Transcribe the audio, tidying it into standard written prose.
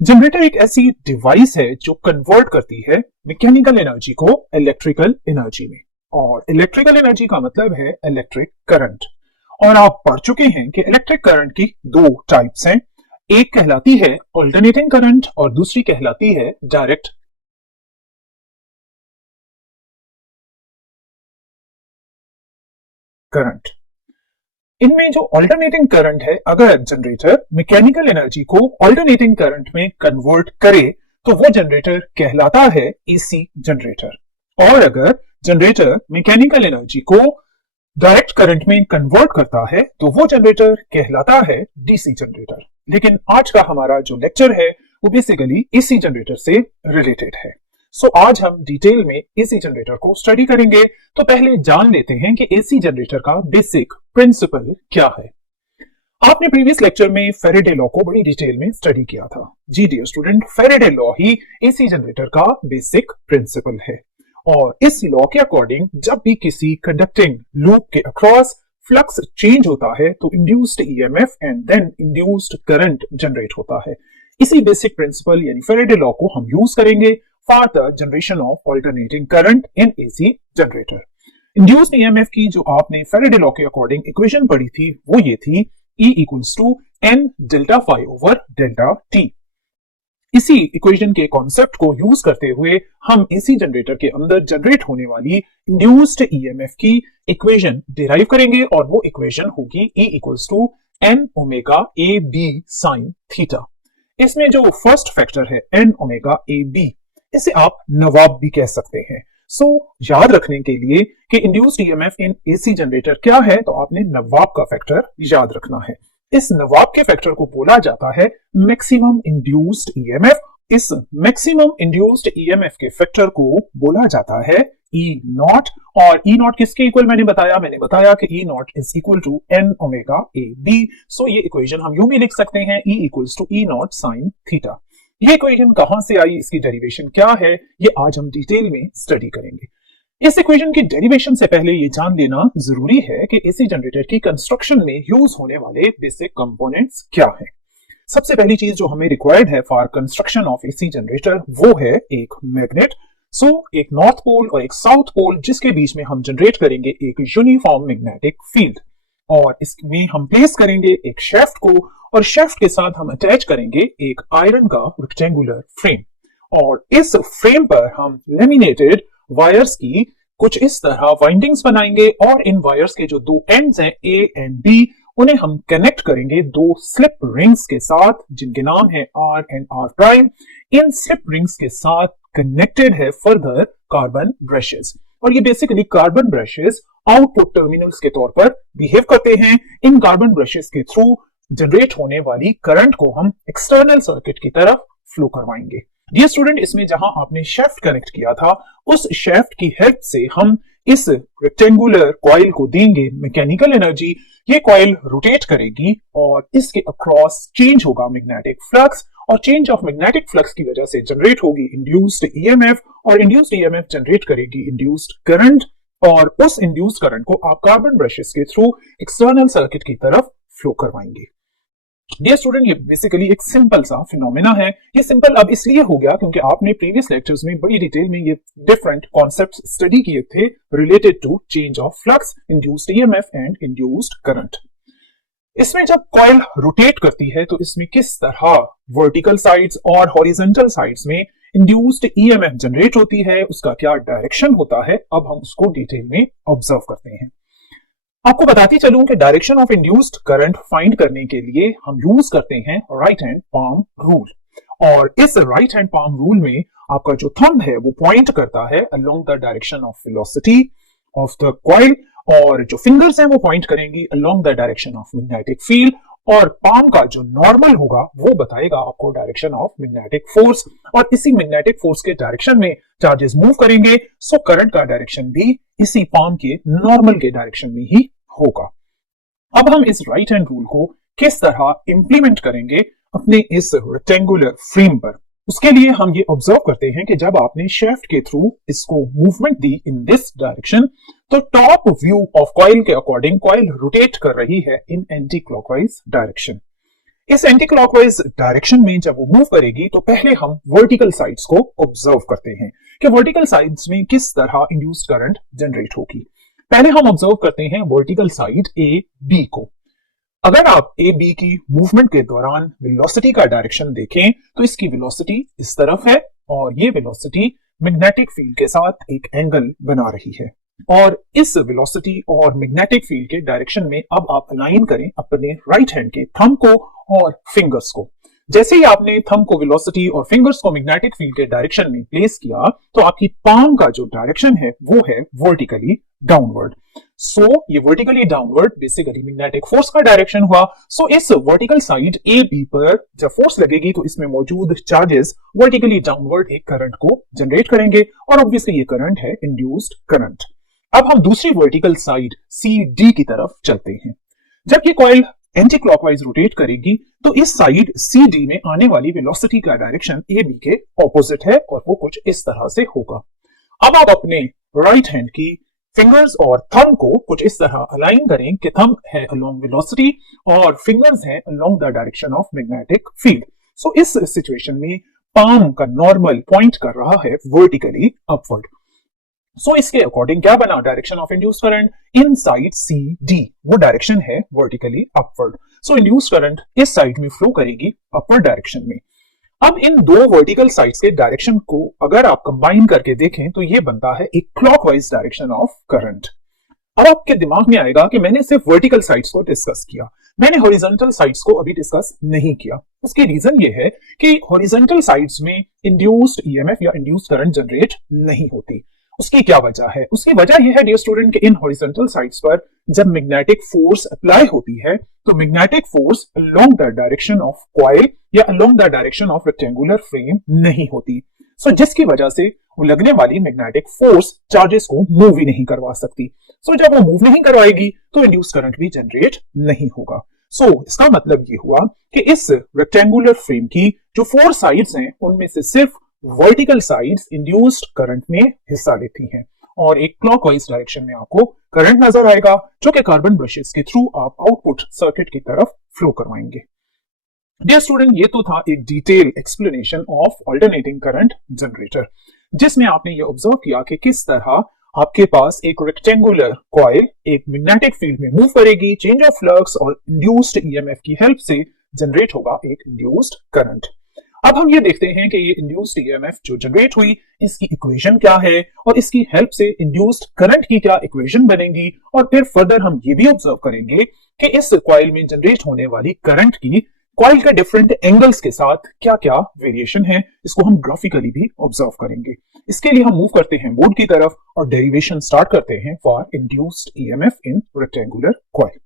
Generator एक ऐसी device है जो कन्वर्ट करती है मैकेनिकल एनर्जी को इलेक्ट्रिकल एनर्जी में। और इलेक्ट्रिकल एनर्जी का मतलब है इलेक्ट्रिक करंट। और आप पढ़ चुके हैं कि इलेक्ट्रिक करंट की दो टाइप्स हैं, एक कहलाती है अल्टरनेटिंग करंट और दूसरी कहलाती है डायरेक्ट करंट। इनमें जो अल्टरनेटिंग करंट है, अगर जनरेटर मैकेनिकल एनर्जी को अल्टरनेटिंग करंट में कन्वर्ट करे तो वो जनरेटर कहलाता है एसी जनरेटर। और अगर जनरेटर मैकेनिकल एनर्जी को डायरेक्ट करंट में कन्वर्ट करता है तो वो जनरेटर कहलाता है डीसी जनरेटर। लेकिन आज का हमारा जो लेक्चर है वो बेसिकली एसी जनरेटर से रिलेटेड है। सो आज हम डिटेल में एसी जनरेटर को स्टडी करेंगे। तो पहले जान लेते हैं कि एसी जनरेटर का बेसिक प्रिंसिपल क्या है। आपने प्रीवियस लेक्चर में फेरेडे लॉ को बड़ी डिटेल में स्टडी किया था। जी डियर स्टूडेंट, फेरेडे लॉ ही एसी जनरेटर का बेसिक प्रिंसिपल है। और इस लॉ के अकॉर्डिंग जब भी किसी कंडक्टिंग लूप के अक्रॉस फ्लक्स चेंज होता है तो induced EMF and then induced current generate होता है। इसी बेसिक प्रिंसिपल यानी फेरेडे लॉ को हम यूज करेंगे for the generation of alternating current in AC generator. Induced EMF की जो आपने फेरेडे लॉ के अकॉर्डिंग इक्वेशन पढ़ी थी वो ये थी E equals to N delta phi over delta T. इसी इक्वेशन के कॉन्सेप्ट को यूज करते हुए हम एसी जनरेटर के अंदर जनरेट होने वाली इंड्यूस्ड ईएमएफ की इक्वेशन डिराइव करेंगे और वो इक्वेशन होगी E equals to N omega A B sine theta. इसमें जो फर्स्ट फैक्टर है एन ओमेगा ए बी, इसे आप नवाब भी कह सकते हैं। सो याद रखने के लिए कि induced EMF in AC generator क्या है तो आपने नवाब का फैक्टर याद रखना है। इस नवाब के फैक्टर को बोला जाता है मैक्सिमम इंड्यूस्ड ईएमएफ। इस मैक्सिमम इंड्यूस्ड ईएमएफ के फैक्टर को बोला जाता है ई नॉट। और ई नॉट किसके इक्वल मैंने बताया कि E not is equal to N omega A B. So ये इक्वेशन हम यूं भी लिख सकते हैं E equals to E not sine theta. ये इक्वेशन कहां से आई, इसकी डेरिवेशन क्या है, ये आज हम डिटेल में स्टडी करेंगे। इस इक्वेशन की डेरिवेशन से पहले ये जान लेना जरूरी है कि एसी जनरेटर की कंस्ट्रक्शन में यूज होने वाले बेसिक कंपोनेंट्स क्या हैं। सबसे पहली चीज जो हमें रिक्वायर्ड है for construction of AC generator वो है एक मैग्नेट। सो एक नॉर्थ पोल और एक साउथ पोल जिसके बीच में हम जनरेट करेंगे एक यूनिफॉर्म मैग्नेटिक फील्ड। और इसमें हम प्लेस करेंगे एक शेफ्ट को और शेफ्ट के साथ हम अटैच करेंगे एक आयरन का रेक्टेंगुलर फ्रेम। और इस फ्रेम पर हम लेमिनेटेड वायर्स की कुछ इस तरह वाइंडिंग्स बनाएंगे और इन वायर्स के जो दो एंड्स हैं ए एंड बी उन्हें हम कनेक्ट करेंगे दो स्लिप रिंग्स के साथ जिनके नाम है आर एंड आर प्राइम। इन स्लिप रिंग्स के साथ कनेक्टेड है फर्दर कार्बन ब्रशेस। और ये basically carbon brushes output terminals के तौर पर बिहेव करते हैं। इन कार्बन ब्रशेस के थ्रू जनरेट होने वाली करंट को हम एक्सटर्नल सर्किट की तरफ फ्लो करवाएंगे। डियर स्टूडेंट, इसमें जहां आपने शेफ्ट कनेक्ट किया था उस शेफ्ट की हेल्प से हम इस रेक्टेंगुलर कॉइल को देंगे मैकेनिकल एनर्जी। ये कॉइल रोटेट करेगी और इसके अक्रॉस चेंज होगा मैग्नेटिक फ्लक्स और चेंज ऑफ मैग्नेटिक फ्लक्स की वजह से जनरेट होगी इंड्यूस्ड ईएमएफ और इंड्यूस्ड ईएमएफ जनरेट करेगी इंड्यूस्ड करंट। और उस इंड्यूस्ड करंट को आप कार्बन ब्रशेस के थ्रू एक्सटर्नल सर्किट की तरफ फ्लो करवाएंगे। डियर स्टूडेंट, ये बेसिकली एक सिंपल सा फिनोमेना है। ये सिंपल अब इसलिए हो गया क्योंकि आपने प्रीवियस लेक्चर्स में बड़ी डिटेल में ये डिफरेंट कॉन्सेप्ट्स स्टडी किए थे related to change of flux, induced EMF and induced current. इसमें जब कॉइल रोटेट करती है तो इसमें किस तरह वर्टिकल साइड्स और हॉरिजॉन्टल साइड्स में इंड्यूस्ड ईएमएफ जनरेट होती है, उसका क्या डायरेक्शन होता है, अब हम उसको डिटेल में ऑब्जर्व करते हैं। आपको बताती चलूं कि direction of induced current find करने के लिए हम यूज करते हैं राइट हैंड पाम रूल। और इस राइट हैंड पाम रूल में आपका जो थंब है वो पॉइंट करता है along the direction of velocity of the coil और जो फिंगर्स हैं वो पॉइंट करेंगी along the direction of magnetic field. और पाम का जो नॉर्मल होगा वो बताएगा आपको डायरेक्शन ऑफ मैग्नेटिक फोर्स। और इसी मैग्नेटिक फोर्स के डायरेक्शन में चार्जेस मूव करेंगे, सो करंट का डायरेक्शन भी इसी पाम के नॉर्मल के डायरेक्शन में ही होगा। अब हम इस राइट हैंड रूल को किस तरह इंप्लीमेंट करेंगे अपने इस रेक्टेंगुलर फ्रेम पर, उसके लिए हम ये ऑब्जर्व करते हैं कि जब आपने शेफ्ट के थ्रू इसको movement the in this direction तो टॉप व्यू ऑफ कॉइल के अकॉर्डिंग कॉइल रोटेट कर रही है इन एंटी क्लॉकवाइज डायरेक्शन। इस एंटी क्लॉकवाइज डायरेक्शन में जब वो मूव करेगी तो पहले हम वर्टिकल साइड्स को ऑब्जर्व करते हैं कि वर्टिकल साइड्स में किस तरह इंड्यूस्ड करंट जनरेट होगी। पहले हम ऑब्जर्व करते हैं वर्टिकल साइड ए बी को। अगर आप ए बी की मूवमेंट के दौरान वेलोसिटी का डायरेक्शन देखें तो इसकी वेलोसिटी इस तरफ है और ये वेलोसिटी मैग्नेटिक फील्ड के साथ एक एंगल बना रही है। और इस वेलोसिटी और मैग्नेटिक फील्ड के डायरेक्शन में अब आप अलाइन करें अपने राइट हैंड के थंब को और फिंगर्स को। जैसे ही आपने थंब को वेलोसिटी और फिंगर्स को मैग्नेटिक फील्ड के डायरेक्शन में प्लेस किया तो आपकी पाम का जो डायरेक्शन है वो है वर्टिकली डाउनवर्ड। सो ये vertically downward basically magnetic force का डायरेक्शन हुआ। सो इस वर्टिकल साइड ए बी पर जब फोर्स लगेगी तो इसमें मौजूद चार्जेस वर्टिकली डाउनवर्ड एक करंट को जनरेट करेंगे और ऑब्वियसली ये करंट है इंड्यूस्ड करंट। अब हम दूसरी वर्टिकल साइड सी डी की तरफ चलते हैं। जब ये कॉइल एंटी क्लॉकवाइज रोटेट करेगी तो इस साइड सी डी में आने वाली वेलोसिटी का डायरेक्शन ए बी के ऑपोजिट है और वो कुछ इस तरह से होगा। अब आप अपने राइट हैंड की फिंगर्स और थंब को कुछ इस तरह अलाइन करें कि थंब है अलोंग वेलोसिटी और फिंगर्स है along the direction of magnetic field. So इस सिचुएशन में पाम का नॉर्मल पॉइंट कर रहा है वर्टिकली अपवर्ड। सो इसके अकॉर्डिंग क्या बना direction of induced current in side C D, वो डायरेक्शन है vertically upward. So induced current इस साइड में फ्लो करेगी अपवर्ड डायरेक्शन में। अब इन दो वर्टिकल साइड्स के डायरेक्शन को अगर आप कंबाइन करके देखें तो ये बनता है एक क्लॉकवाइज डायरेक्शन ऑफ करंट। अब आपके दिमाग में आएगा कि मैंने सिर्फ वर्टिकल साइड्स को डिस्कस किया, मैंने हॉरिजॉन्टल साइड्स को अभी डिस्कस नहीं किया। उसकी रीजन ये है कि हॉरिजॉन्टल साइड्स में इंड्यूस्ड ईएमएफ या इंड्यूस्ड करंट जनरेट नहीं होती। उसकी क्या वजह है? उसकी वजह यह है डियर स्टूडेंट कि इन हॉरिजॉन्टल साइड्स पर जब मैग्नेटिक फोर्स अप्लाई होती है तो magnetic force along the direction of coil या along the direction of rectangular frame नहीं होती। सो जिसकी वजह से वो लगने वाली मैग्नेटिक फोर्स चार्जेस को मूव ही नहीं करवा सकती। सो जब वो मूव नहीं करवाएगी तो इंड्यूस्ड करंट भी जनरेट नहीं होगा। सो इसका मतलब ये हुआ कि इस रेक्टेंगुलर फ्रेम की जो फोर साइड्स हैं उनमें से सिर्फ वर्टिकल साइड्स इंड्यूस्ड करंट में हिस्सा लेती हैं और एक क्लॉकवाइज डायरेक्शन में आपको करंट नजर आएगा जो कि कार्बन ब्रशेस के थ्रू आप आउटपुट सर्किट की तरफ फ्लो करवाएंगे। डियर स्टूडेंट, ये तो था एक detail explanation of alternating current generator, जिसमें आपने ये ऑब्जर्व किया कि किस तरह आपके पास एक रेक्टेंगुलर कॉइल एक मैग्नेटिक फील्ड में मूव करेगी, चेंज ऑफ फ्लक्स और इंड्यूस्ड ईएमएफ की हेल्प से जनरेट होगा एक इंड्यूस्ड करंट। अब हम ये देखते हैं कि ये इंड्यूस्ड ईएमएफ जो जनरेट हुई इसकी इक्वेशन क्या है और इसकी हेल्प से इंड्यूस्ड करंट की क्या इक्वेशन बनेगी, और फिर फर्दर हम ये भी ऑब्जर्व करेंगे कि इस कॉइल में जनरेट होने वाली करंट की कॉइल के डिफरेंट एंगल्स के साथ क्या क्या वेरिएशन है, इसको हम ग्राफिकली भी ऑब्जर्व करेंगे। इसके लिए हम मूव करते हैं बोर्ड की तरफ और डेरिवेशन स्टार्ट करते हैं for induced EMF in rectangular coil.